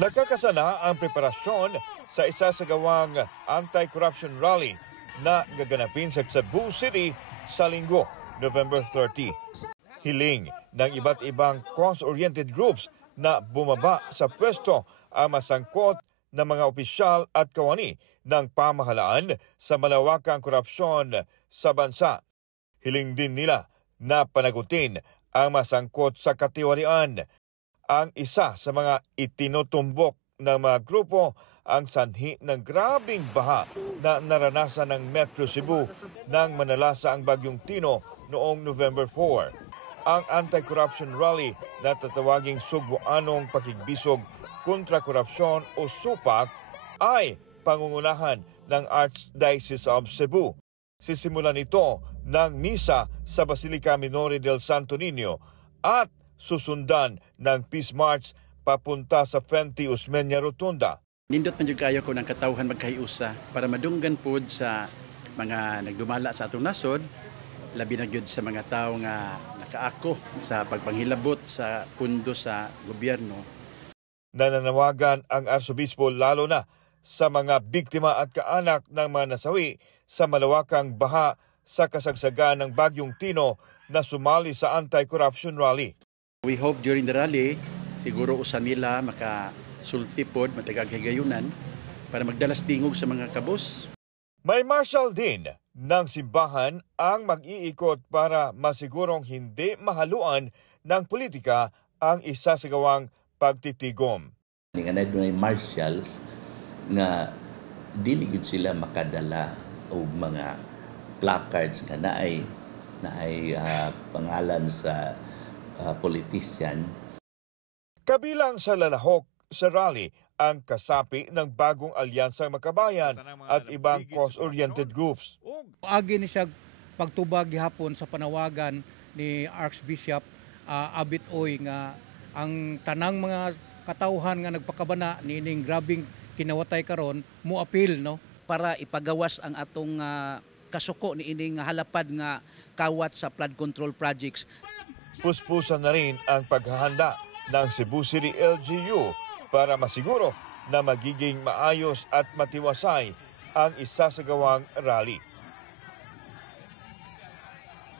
Nakakasana ang preparasyon sa isa sa gawang anti-corruption rally na gaganapin sa Cebu City sa Linggo, November 30. Hiling ng iba't ibang cause-oriented groups na bumaba sa pwesto ang masangkot na mga opisyal at kawani ng pamahalaan sa malawakang korupsyon sa bansa. Hiling din nila na panagutin ang masangkot sa katiwalian. Ang isa sa mga itinutumbok ng mga grupo ang sanhi ng grabing baha na naranasan ng Metro Cebu nang manalasa ang Bagyong Tino noong November 4. Ang anti-corruption rally na tatawaging Sugboanong Pakigbisog kontra Korupsyon o SUPAC ay pangungunahan ng Archdiocese of Cebu. Sisimulan ito ng misa sa Basilica Minore del Santo Niño at susundan ng Peace March papunta sa Fenty Osmeña Rotunda. Nindot man jud kayo ko ng katawhan magkahiusa para madunggan pod sa mga nagdumala sa atong nasod, labi na gyud sa mga tawo nga nakaako sa pagpanghilabot sa pundo sa gobyerno. Nananawagan ang Arsobispo lalo na sa mga biktima at kaanak ng mga nasawi sa malawakang baha sa kasagsagan ng Bagyong Tino na sumali sa anti-corruption rally. We hope during the rally, siguro usan nila makasulti pod matagag higayunan para magdalas dingog sa mga kabos. May marshal din ng simbahan ang mag-iikot para masigurong hindi mahaluan ng politika ang isa sa gawang pagtitigom. Nga na doon ay marshals nga dili gid sila makadala og mga placards nga naay pangalan sa politician. Kabilang sa lalahok sa rally ang kasapi ng bagong alyansang Makabayan at ibang cause-oriented groups. Agi ni siya pagtubag gihapon sa panawagan ni Archbishop Abit Oy nga ang tanang mga katawhan nga nagpakabana niining grabing kinawatay karon mo appeal no para ipagawas ang atong kasuko niining halapad nga kawat sa flood control projects. Puspusan na rin ang paghahanda ng Cebu City LGU para masiguro na magiging maayos at matiwasay ang isa sa gawang rally.